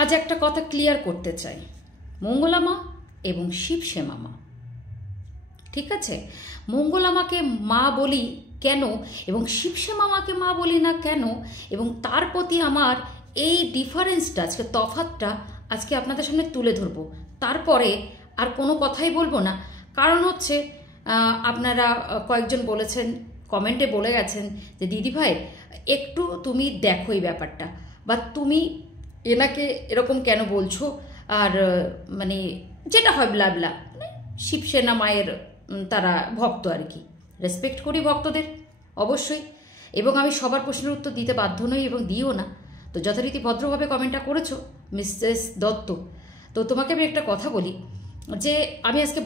আজ একটা কথা ক্লিয়ার করতে চাই, মঙ্গলা মা এবং শিবশ্যামা মা, ঠিক আছে? মঙ্গলা মাকে মা বলি কেন এবং শিবশ্যামা মাকে মা বলি না কেন, এবং তার প্রতি আমার এই ডিফারেন্সটা, আজকে তফাৎটা আজকে আপনাদের সামনে তুলে ধরবো। তারপরে আর কোনো কথাই বলবো না। কারণ হচ্ছে আপনারা কয়েকজন বলেছেন, কমেন্টে বলে গেছেন যে দিদি ভাই একটু তুমি দেখো এই ব্যাপারটা, বা তুমি এনাকে এরকম কেন বলছো, আর মানে যেটা হয় ব্লা ব্লা, শিবসেনা মায়ের তারা ভক্ত আর কি, রেসপেক্ট করি ভক্তদের অবশ্যই, এবং আমি সবার প্রশ্নের উত্তর দিতে বাধ্য নই এবং দিও না। তো যথারীতি ভদ্রভাবে কমেন্টটা করেছো মিসেস দত্ত। তো তোমাকে আমি একটা কথা বলি যে আমি আজকে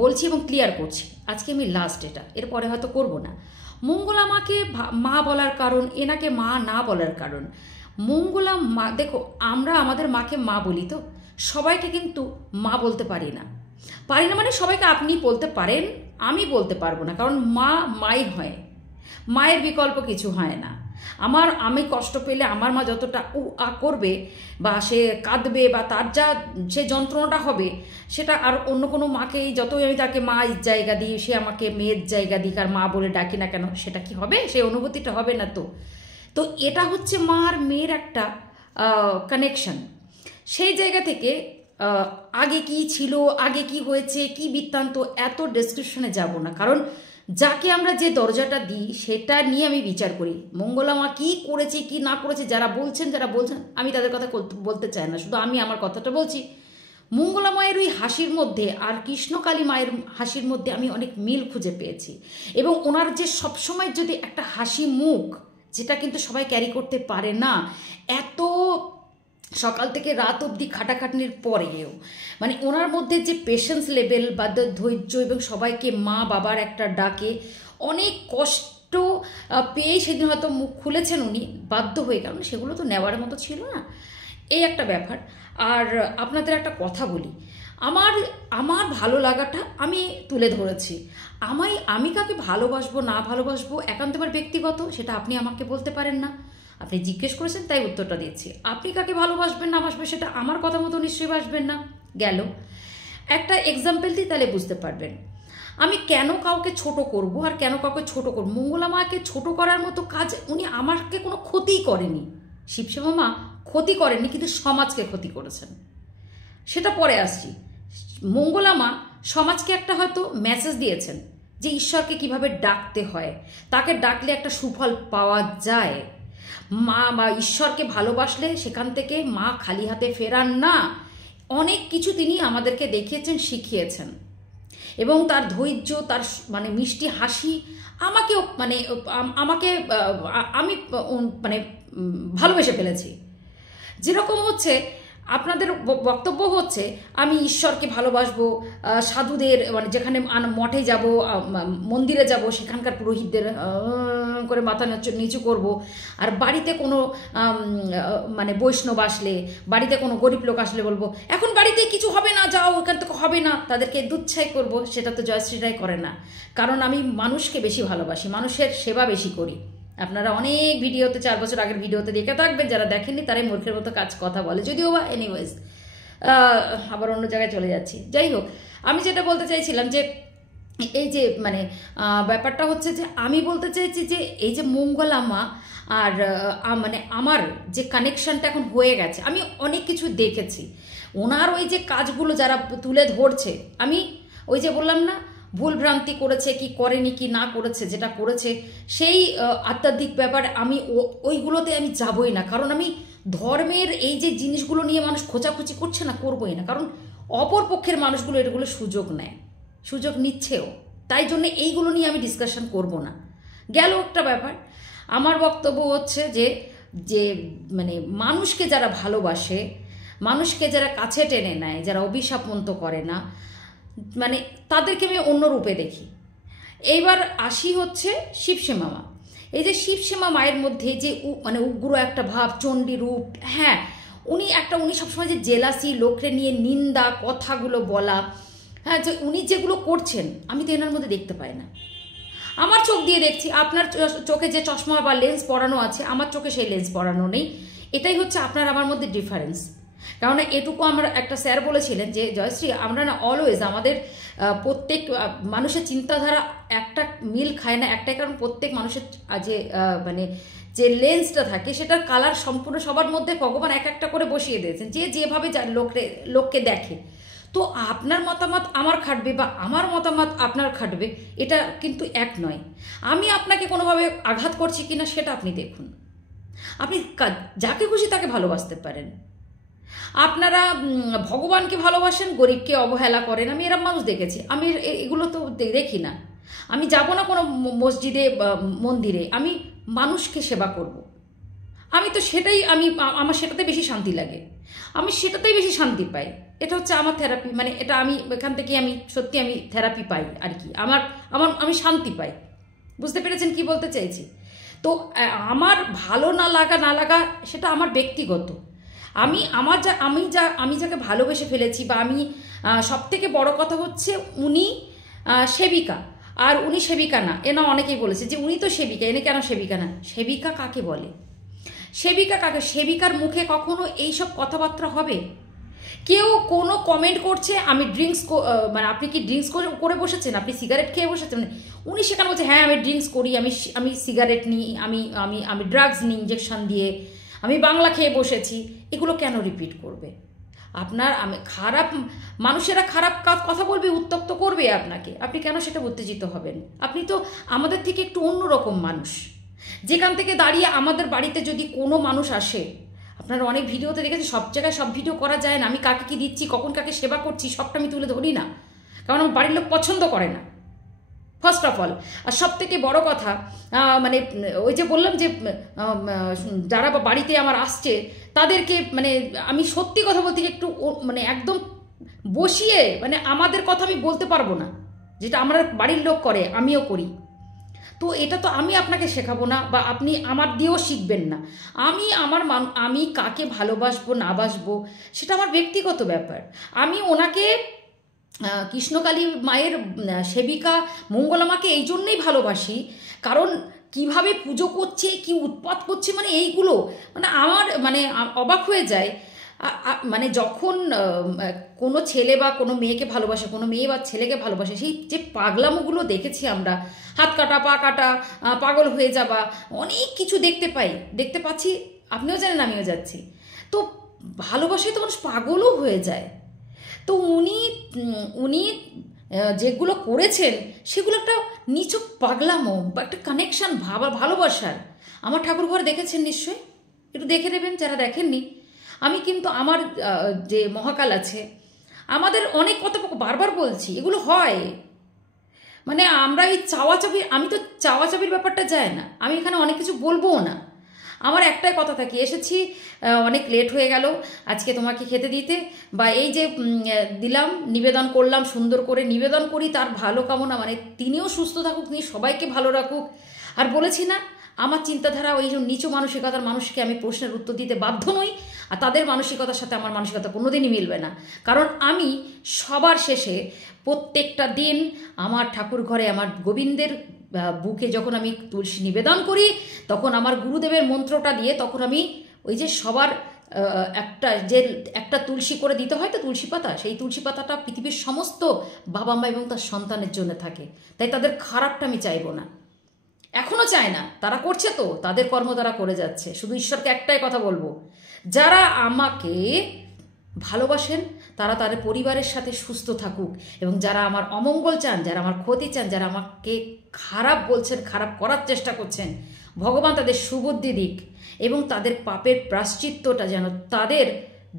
বলছি এবং ক্লিয়ার করছি, আজকে আমি লাস্ট, এরপরে হয়তো করব না। মঙ্গলা মাকে মা বলার কারণ, এনাকে মা না বলার কারণ, মঙ্গলা মা, দেখো আমরা আমাদের মাকে মা বলি, তো সবাইকে কিন্তু মা বলতে পারি না মানে সবাইকে আপনি বলতে পারেন, আমি বলতে পারবো না, কারণ মা মাই হয়, মায়ের বিকল্প কিছু হয় না। আমি কষ্ট পেলে আমার মা যতটা করবে বা সে কাঁদবে বা তার যা সে যন্ত্রণাটা হবে, সেটা আর অন্য কোনো মাকে যতই আমি তাকে মা জায়গা দিই, সে আমাকে মেয়ের জায়গা দিক আর মা বলে ডাকি না কেন, সেটা কি হবে? সেই অনুভূতিটা হবে না। তো এটা হচ্ছে মা আর মেয়ের একটা কানেকশন। সেই জায়গা থেকে আগে কি ছিল, আগে কি হয়েছে, কি বৃত্তান্ত, এত ডেসক্রিপশনে যাব না, কারণ যাকে আমরা যে দরজাটা দিই সেটা নিয়ে আমি বিচার করি। মঙ্গলা মা কী করেছে কি না করেছে, যারা বলছেন আমি তাদের কথা বলতে চাই না, শুধু আমি আমার কথাটা বলছি। মঙ্গলা মায়ের ওই হাসির মধ্যে আর কৃষ্ণকালী মায়ের হাসির মধ্যে আমি অনেক মিল খুঁজে পেয়েছি, এবং ওনার যে সবসময় যদি একটা হাসি মুখ, যেটা কিন্তু সবাই ক্যারি করতে পারে না, এত সকাল থেকে রাত অবধি খাটাখাটনির পরেও, মানে ওনার মধ্যে যে পেশেন্স লেভেল বা ধৈর্য, এবং সবাইকে মা বাবার একটা ডাকে অনেক কষ্ট পেয়ে সেদিন হয়তো মুখ খুলেছেন উনি বাধ্য হয়ে, কারণ সেগুলো তো নেওয়ার মতো ছিল না, এই একটা ব্যাপার। আর আপনাদের একটা কথা বলি, আমার ভালো লাগাটা আমি তুলে ধরেছি। আমি কাকে ভালোবাসবো না ভালোবাসবো একান্ত আমার ব্যক্তিগত, সেটা আপনি আমাকে বলতে পারেন না। আপনি জিজ্ঞেস করেছেন তাই উত্তরটা দিচ্ছি। আপনি কাকে ভালোবাসবেন না বাসবেন সেটা আমার কথা মতো নিশ্চয়ই বাসবেন না। গেল একটা এক্সাম্পল দিই, তাহলে বুঝতে পারবেন আমি কেন কাউকে ছোট করব আর কেন কাউকে ছোট করব। মঙ্গলা মাকে ছোট করার মতো কাজ উনি আমাকে কোনো ক্ষতিই করেনি, শিবশ্যামা মা ক্ষতি করেননি, কিন্তু সমাজকে ক্ষতি করেছেন, সেটা পরে আসছি। মঙ্গলা মা সমাজকে একটা হয়তো মেসেজ দিয়েছেন যে ঈশ্বরকে কিভাবে ডাকতে হয়, তাকে ডাকলে একটা সুফল পাওয়া যায়, মা বা ঈশ্বরকে ভালোবাসলে সেখান থেকে মা খালি হাতে ফেরান না, অনেক কিছু তিনি আমাদেরকে দেখিয়েছেন, শিখিয়েছেন, এবং তার ধৈর্য, তার মানে মিষ্টি হাসি আমি মানে ভালোবেসে ফেলেছি। যেরকম হচ্ছে আপনাদের বক্তব্য হচ্ছে আমি ঈশ্বরকে ভালোবাসবো, সাধুদের মানে যেখানে মঠে যাব, মন্দিরে যাব, সেখানকার পুরোহিতদের করে মাথা নিচু করব, আর বাড়িতে কোনো মানে বৈষ্ণব আসলে, বাড়িতে কোনো গরিব লোক আসলে বলবো এখন বাড়িতে কিছু হবে না, যাও ওখান থেকে হবে না, তাদেরকে দুচ্ছাই করব। সেটা তো জয়শ্রীরাই করে না, কারণ আমি মানুষকে বেশি ভালোবাসি, মানুষের সেবা বেশি করি। আপনারা অনেক ভিডিওতে, 4 বছর আগের ভিডিওতে দেখে থাকবেন, যারা দেখেননি তারাই মূর্খের মতো কথা বলে, যদিও বা এনিওয়েজ আবার অন্য জায়গায় চলে যাচ্ছি। যাই হোক, আমি যেটা বলতে চাইছিলাম যে এই যে মানে ব্যাপারটা হচ্ছে যে আমি বলতে চাইছি যে এই যে মঙ্গলা মা আর মানে আমার যে কানেকশনটা এখন হয়ে গেছে, আমি অনেক কিছু দেখেছি ওনার ওই যে কাজগুলো যারা তুলে ধরছে, আমি ওই যে বললাম না ভুলভ্রান্তি করেছে কি করেনি কি না করেছে, যেটা করেছে সেই আধ্যাত্মিক ব্যাপার আমি ওইগুলোতে আমি যাবই না, কারণ আমি ধর্মের এই যে জিনিসগুলো নিয়ে মানুষ খোঁচাখুচি করছে না, করবই না, কারণ অপর পক্ষের মানুষগুলো এগুলো সুযোগ নেয়, সুযোগ নিচ্ছেও, তাই জন্য এইগুলো নিয়ে আমি ডিসকাশন করব না। গেল একটা ব্যাপার। আমার বক্তব্য হচ্ছে যে মানে মানুষকে যারা ভালোবাসে, মানুষকে যারা কাছে টেনে নেয়, যারা অভিশাপমন্ত করে না, মানে তাদেরকে আমি অন্য রূপে দেখি। এইবার আসি হচ্ছে শিবশ্যামা মা। এই যে শিবশ্যামা মায়ের মধ্যে যে মানে উগ্র একটা ভাব, চণ্ডী রূপ, হ্যাঁ উনি সবসময় যে জেলাসি, লোকরে নিয়ে নিন্দা কথাগুলো বলা, হ্যাঁ যে উনি যেগুলো করছেন আমি তো এনার মধ্যে দেখতে পাই না। আমার চোখ দিয়ে দেখছি, আপনার চোখে যে চশমা বা লেন্স পরানো আছে, আমার চোখে সেই লেন্স পরানো নেই। এটাই হচ্ছে আপনার আমার মধ্যে ডিফারেন্স। কারণ এটুকু আমার একটা স্যার বলেছিলেন যে জয়শ্রী, আমরা না অলওয়েজ আমাদের প্রত্যেক মানুষের চিন্তাধারা একটা মিল খায় না, একটাই কারণ প্রত্যেক মানুষের যে মানে যে লেন্সটা থাকে সেটার কালার সম্পূর্ণ সবার মধ্যে ভগবান এক একটা করে বসিয়ে দিয়েছেন, যে যেভাবে লোককে দেখে। তো আপনার মতামত আমার খাটবে বা আমার মতামত আপনার খাটবে, এটা কিন্তু এক নয়। আমি আপনাকে কোনোভাবে আঘাত করছি কিনা সেটা আপনি দেখুন। আপনি যাকে খুশি তাকে ভালোবাসতে পারেন। আপনারা ভগবানকে ভালোবাসেন, গরিবকে অবহেলা করেন। আমি এরম মানুষ দেখেছি, আমি এগুলো তো দেখি না। আমি যাব না কোনো মসজিদে মন্দিরে, আমি মানুষকে সেবা করব। আমি তো সেটাই আমার সেটাতে বেশি শান্তি লাগে, আমি সেটাতেই বেশি শান্তি পাই। এটা হচ্ছে আমার থেরাপি, মানে এটা আমি এখান থেকে আমি সত্যি আমি থেরাপি পাই আর কি, আমি শান্তি পাই। বুঝতে পেরেছেন কি বলতে চাইছি? তো আমার ভালো না লাগা সেটা আমার ব্যক্তিগত। আমি যাকে ভালোবেসে ফেলেছি, বা আমি সবথেকে বড় কথা হচ্ছে উনি সেবিকা, আর উনি সেবিকা না। এনা অনেকেই বলেছে যে উনি তো সেবিকা, এনে কেন সেবিকা না? সেবিকা কাকে বলে? সেবিকা কাকে? সেবিকার মুখে কখনো এইসব কথাবার্তা হবে? কেউ কোনো কমেন্ট করছে আমি ড্রিঙ্কস, মানে আপনি কি ড্রিঙ্কস করে বসেছেন? আপনি সিগারেট খেয়ে বসেছেন? উনি সেখানে বলছে হ্যাঁ আমি ড্রিঙ্কস করি, আমি সিগারেট নিই, আমি ড্রাগস নিই ইঞ্জেকশন দিয়ে, আমি বাংলা খেয়ে বসেছি। এগুলো কেন রিপিট করবে? খারাপ মানুষেরা খারাপ কথা বলবে, উত্তক্ত করবে আপনাকে, আপনি কেন সেটা উত্তেজিত হবেন? আপনি তো আমাদের থেকে একটু অন্যরকম মানুষ। যেখান থেকে দাঁড়িয়ে আমাদের বাড়িতে যদি কোনো মানুষ আসে, আপনারা অনেক ভিডিওতে দেখেছি, সব জায়গায় সব ভিডিও করা যায় না। আমি কাকে কি দিচ্ছি, কখন কাকে সেবা করছি, সবটা আমি তুলে ধরি না, কারণ আমার বাড়ির লোক পছন্দ করে না, ফার্স্ট অফ অল। আর সব থেকে বড় কথা, মানে ওই যে বললাম যে যারা বাড়িতে আমার আসছে তাদেরকে, মানে আমি সত্যি কথা বলতে একটু মানে একদম বসিয়ে, মানে আমাদের কথা আমি বলতে পারবো না, যেটা আমার বাড়ির লোক করে আমিও করি। তো এটা তো আমি আপনাকে শেখাবো না, বা আপনি আমার দিয়েও শিখবেন না। আমি কাকে ভালোবাসবো না বাসবো সেটা আমার ব্যক্তিগত ব্যাপার। আমি ওনাকে কৃষ্ণকালী মায়ের সেবিকা মঙ্গলামাকে এই জন্যেই ভালোবাসি, কারণ কিভাবে পুজো করছে, কি উৎপাত করছে, মানে এইগুলো মানে আমার মানে অবাক হয়ে যায়। মানে যখন কোনো ছেলে বা কোনো মেয়েকে ভালোবাসে, কোনো মেয়ে বা ছেলেকে ভালোবাসে, সেই যে পাগলামোগুলো দেখেছি আমরা, হাত কাটা পা কাটা, পাগল হয়ে যাওয়া, অনেক কিছু দেখতে পাচ্ছি, আপনিও জানেন আমিও যাচ্ছি। তো ভালোবাসায় তো মানুষ পাগলও হয়ে যায়। তো উনি যেগুলো করেছেন সেগুলো একটা নিছক পাগলামো বা একটা কানেকশন ভালোবাসার। আমার ঠাকুর ঘর দেখেছেন নিশ্চয়ই, একটু দেখে নেবেন যারা দেখেননি। আমি কিন্তু আমার যে মহাকাল আছে, আমাদের অনেক কথা বারবার বলছি, এগুলো হয়। মানে আমরা এই আমি তো চাওয়াচাবির ব্যাপারটা যায় না, আমি এখানে অনেক কিছু বলবোও না। আমার একটাই কথা থাকে, এসেছি অনেক লেট হয়ে গেল আজকে তোমাকে খেতে দিতে, বা এই যে দিলাম, নিবেদন করলাম, সুন্দর করে নিবেদন করি তার ভালো কামনা, মানে তিনিও সুস্থ থাকুক, তিনি সবাইকে ভালো রাখুক। আর বলেছি না, আমার চিন্তাধারা ওই যে নিচু মানসিকতার মানুষকে আমি প্রশ্নের উত্তর দিতে বাধ্য নই, আর তাদের মানসিকতার সাথে আমার মানসিকতা কোনোদিনই মিলবে না। কারণ আমি সবার শেষে প্রত্যেকটা দিন আমার ঠাকুর ঘরে আমার গোবিন্দের বুকে যখন আমি তুলসী নিবেদন করি, তখন আমার গুরুদেবের মন্ত্রটা দিয়ে তখন আমি ওই যে সবার একটা তুলসী করে দিতে হয় তো, তুলসী পাতা, সেই তুলসী পাতাটা পৃথিবীর সমস্ত বাবা মা এবং তার সন্তানের জন্য থাকে। তাই তাদের খারাপটা আমি চাইবো না, এখনো চায় না। তারা করছে তো, তাদের কর্ম তারা করে যাচ্ছে। শুধু ঈশ্বরকে একটাই কথা বলবো, যারা আমাকে ভালোবাসেন তারা তাদের পরিবারের সাথে সুস্থ থাকুক, এবং যারা আমার অমঙ্গল চান, যারা আমার ক্ষতি চান, যারা আমাকে খারাপ বলছেন, খারাপ করার চেষ্টা করছেন, ভগবান তাদের সুবুদ্ধি দিক, এবং তাদের পাপের প্রায়শ্চিত্তটা যেন তাদের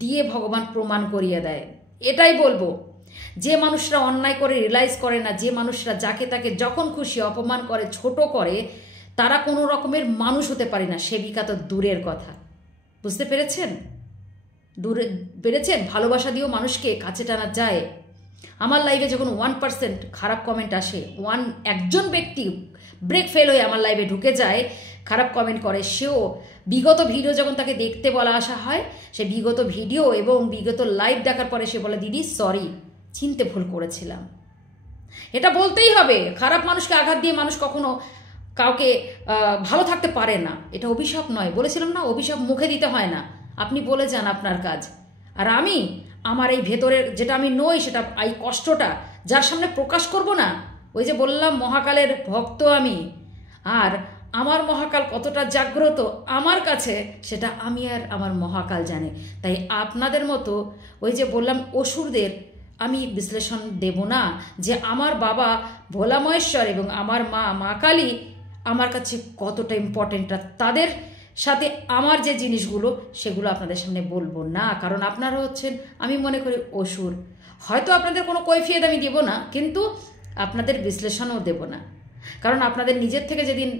দিয়ে ভগবান প্রমাণ করিয়ে দেয়। এটাই বলবো। যে মানুষরা অন্যায় করে রিয়েলাইজ করে না, যে মানুষরা যাকে তাকে যখন খুশি অপমান করে, ছোট করে, তারা কোনো রকমের মানুষ হতে পারে না, সেবিকা তো দূরের কথা। বুঝতে পেরেছেন? ভালোবাসা দিয়েও মানুষকে কাছে টানা যায়। আমার লাইভে যখন 1% খারাপ কমেন্ট আসে, একজন ব্যক্তি ব্রেক ফেল হয়ে আমার লাইভে ঢুকে যায়, খারাপ কমেন্ট করে, সেও বিগত ভিডিও যখন তাকে দেখতে বলা আসা হয়, সে বিগত ভিডিও এবং বিগত লাইভ দেখার পরে সে বলে দিদি সরি, চিনতে ভুল করেছিলাম। এটা বলতেই হবে। খারাপ মানুষকে আঘাত দিয়ে মানুষ কখনো কাউকে ভালো থাকতে পারে না, এটা অভিশাপ নয়। বলেছিলাম না, অভিশাপ মুখে দিতে হয় না, আপনি বলে যান আপনার কাজ। আর আমি আমার এই ভেতরের যেটা আমি নই, সেটা এই কষ্টটা যার সামনে প্রকাশ করব না, ওই যে বললাম মহাকালের ভক্ত আমি, আর আমার মহাকাল কতটা জাগ্রত আমার কাছে সেটা আমি আর আমার মহাকাল জানে। তাই আপনাদের মতো ওই যে বললাম অসুরদের আমি বিশ্লেষণ দেব না যে আমার বাবা ভোলা মহেশ্বর এবং আমার মা কালী আমার কাছে কতটা ইম্পর্টেন্ট, তাদের সাথে আমার যে জিনিসগুলো সেগুলো আপনাদের সামনে বলবো না, কারণ আপনারা হচ্ছেন আমি মনে করি অসুর। হয়তো আপনাদের কোনো কৈফিয়ত আমি দেব না, কিন্তু আপনাদের বিশ্লেষণও দেব না, কারণ আপনাদের নিজের থেকে যেদিন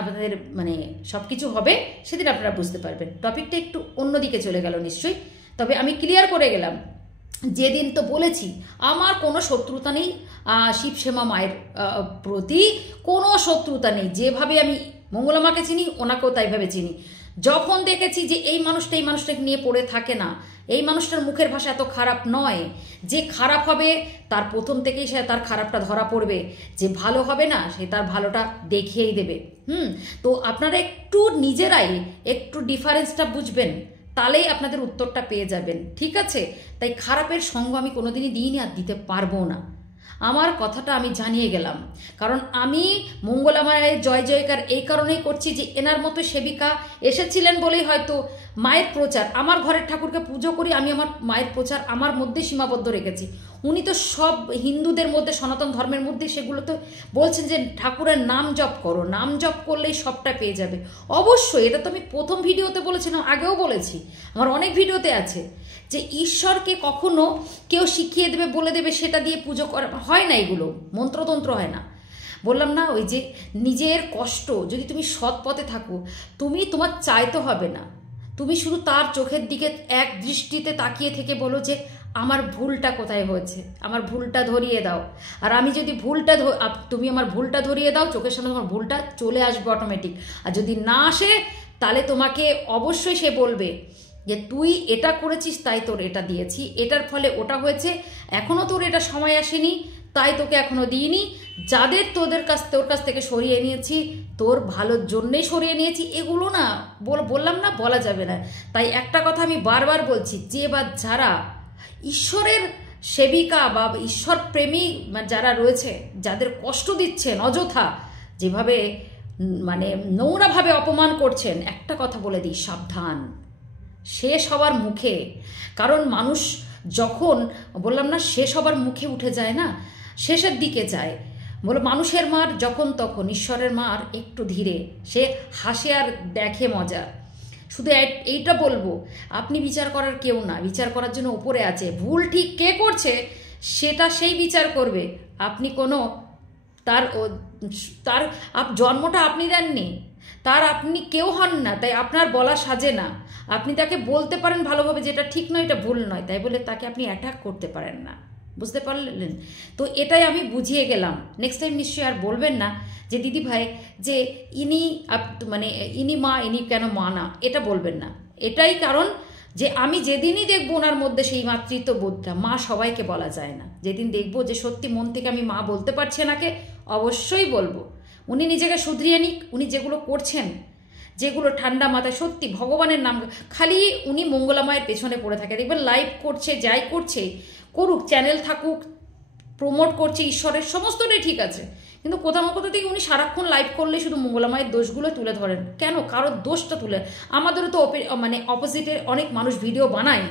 আপনাদের মানে সব কিছু হবে সেদিন আপনারা বুঝতে পারবেন। টপিকটা একটু অন্যদিকে চলে গেল নিশ্চয়ই, তবে আমি ক্লিয়ার করে গেলাম। যেদিন তো বলেছি আমার কোনো শত্রুতা নেই শিবশ্যামা মায়ের প্রতি, কোনো শত্রুতা নেই। যেভাবে আমি মঙ্গলা মাকে চিনি ওনাকেও তাইভাবে চিনি। যখন দেখেছি যে এই মানুষটাকে নিয়ে পড়ে থাকে না, এই মানুষটার মুখের ভাষা এত খারাপ নয়, যে খারাপ হবে তার প্রথম থেকেই সে তার খারাপটা ধরা পড়বে, যে ভালো হবে না সে তার ভালোটা দেখিয়েই দেবে। তো আপনারা একটু নিজেরাই একটু ডিফারেন্সটা বুঝবেন, তাহলেই আপনাদের উত্তরটা পেয়ে যাবেন, ঠিক আছে? তাই খারাপের সঙ্গ আমি কোনোদিনই দিইনি আর দিতে পারবো না। আমার কথাটা আমি জানিয়ে গেলাম, কারণ আমি মঙ্গলা মায়ের জয় জয়কার এই কারণেই করছি যে এনার মতো সেবিকা এসেছিলেন বলেই হয়তো মায়ের প্রচার, আমার ঘরের ঠাকুরকে পুজো করি আমি, আমার মায়ের প্রচার আমার মধ্যে সীমাবদ্ধ রেখেছি। উনি তো সব হিন্দুদের মধ্যে সনাতন ধর্মের মধ্যে সেগুলো তো বলছেন যে ঠাকুরের নাম জপ করো, নাম জপ করলেই সবটা পেয়ে যাবে। অবশ্যই এটা তো আমি প্রথম ভিডিওতে বলেছিলাম, আগেও বলেছি, আমার অনেক ভিডিওতে আছে যে ঈশ্বরকে কখনো কেউ শিখিয়ে দেবে বলে দেবে সেটা দিয়ে পুজো করা হয় না, এগুলো মন্ত্রতন্ত্র হয় না। বললাম না ওই যে নিজের কষ্ট, যদি তুমি সৎ পথে থাকো তুমি তোমার চাইতে হবে না, তুমি শুধু তার চোখের দিকে এক দৃষ্টিতে তাকিয়ে থেকে বলো যে আমার ভুলটা কোথায় হয়েছে, আমার ভুলটা ধরিয়ে দাও। আর আমি যদি তুমি আমার ভুলটা ধরিয়ে দাও, চোখের সামনে তোমার ভুলটা চলে আসবে অটোমেটিক। আর যদি না আসে তাহলে তোমাকে অবশ্যই সে বলবে যে তুই এটা করেছিস তাই তোর এটা দিয়েছি, এটার ফলে ওটা হয়েছে, এখনো তোর এটা সময় আসেনি তাই তোকে এখনো দিইনি, যাদের তোর কাছ থেকে সরিয়ে নিয়েছি তোর ভালোর জন্যেই সরিয়ে নিয়েছি। এগুলো না বললাম না, বলা যাবে না। তাই একটা কথা আমি বারবার বলছি, যে বা যারা ঈশ্বরের সেবিকা বা ঈশ্বর প্রেমী যারা রয়েছে, যাদের কষ্ট দিচ্ছেন অযথা, যেভাবে মানে নোংরাভাবে অপমান করছেন, একটা কথা বলে দিই, সাবধান, শেষ হওয়ার মুখে। কারণ মানুষ যখন বললাম না শেষ হবার মুখে উঠে যায় না, শেষের দিকে যায়, বলো মানুষের মার যখন তখন, ঈশ্বরের মার একটু ধীরে, সে হাসে আর দেখে মজা। শুধু এইটা বলবো, আপনি বিচার করার কেউ না, বিচার করার জন্য উপরে আছে, ভুল ঠিক কে করছে সেটা সেই বিচার করবে। আপনি কোনো তার জন্মটা আপনি দেননি, তার আপনি কেউ হন না, তাই আপনার বলা সাজে না। আপনি তাকে বলতে পারেন ভালোভাবে যেটা ঠিক নয়, এটা ভুল নয়, তাই বলে তাকে আপনি অ্যাটাক করতে পারেন না, বুঝতে পারলেন? তো এটাই আমি বুঝিয়ে গেলাম। নেক্সট টাইম নিশ্চয়ই আর বলবেন না যে দিদি ভাই যে ইনি মা, ইনি কেন মা না, এটা বলবেন না। এটাই কারণ যে আমি যেদিনই দেখবো ওনার মধ্যে সেই মাতৃত্ব বোধটা, মা সবাইকে বলা যায় না, যেদিন দেখবো যে সত্যি মন থেকে আমি মা বলতে পারছি এনাকে, অবশ্যই বলবো। উনি নিজেকে শুধরিয়ে নিক, উনি যেগুলো করছেন, যেগুলো ঠান্ডা মাথায় সত্যি ভগবানের নাম, খালি উনি মঙ্গলা মায়ের পেছনে পড়ে থাকে, দেখবেন লাইভ করছে, যাই করছে করুক, চ্যানেল থাকুক, প্রমোট করছে ঈশ্বরের, সমস্তটাই ঠিক আছে, কিন্তু কোথাও না কোথাও থেকে উনি সারাক্ষণ লাইভ করলে শুধু মঙ্গলা মায়ের দোষগুলো তুলে ধরেন। কেন কারোর দোষটা তুলে, আমাদেরও তো অপোজিটে অনেক মানুষ ভিডিও বানায়,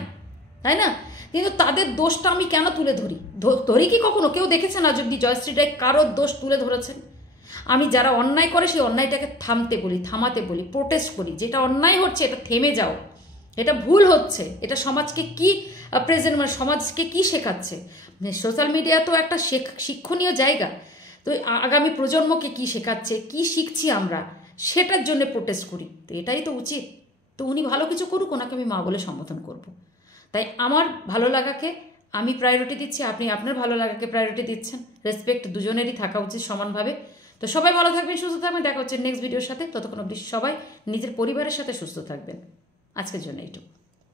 তাই না? কিন্তু তাদের দোষটা আমি কেন তুলে ধরি কি কখনো কেউ দেখেছে না যদি জয়শ্রী রায় কারোর দোষ তুলে ধরেছেন? আমি যারা অন্যায় করে সেই অন্যায়টাকে থামাতে বলি, প্রোটেস্ট করি, যেটা অন্যায় হচ্ছে এটা থেমে যাও, এটা ভুল হচ্ছে, এটা সমাজকে কি সমাজকে কি শেখাচ্ছে? সোশ্যাল মিডিয়া তো একটা শিক্ষণীয় জায়গা, তো আগামী প্রজন্মকে কি শেখাচ্ছে, কি শিখছি আমরা, সেটার জন্য প্রোটেস্ট করি, তো এটাই তো উচিত। তো উনি ভালো কিছু করুক, ওনাকে আমি মা বলে সম্বোধন করব। তাই আমার ভালো লাগাকে আমি প্রায়োরিটি দিচ্ছি, আপনি আপনার ভালো লাগাকে প্রায়োরিটি দিচ্ছেন, রেসপেক্ট দুজনেরই থাকা উচিত সমানভাবে। তো সবাই ভালো থাকবেন, সুস্থ থাকবেন, দেখা হচ্ছে নেক্সট ভিডিওর সাথে। ততক্ষণ অবধি সবাই নিজের পরিবারের সাথে সুস্থ থাকবেন। আজকের জন্য এইটুকু।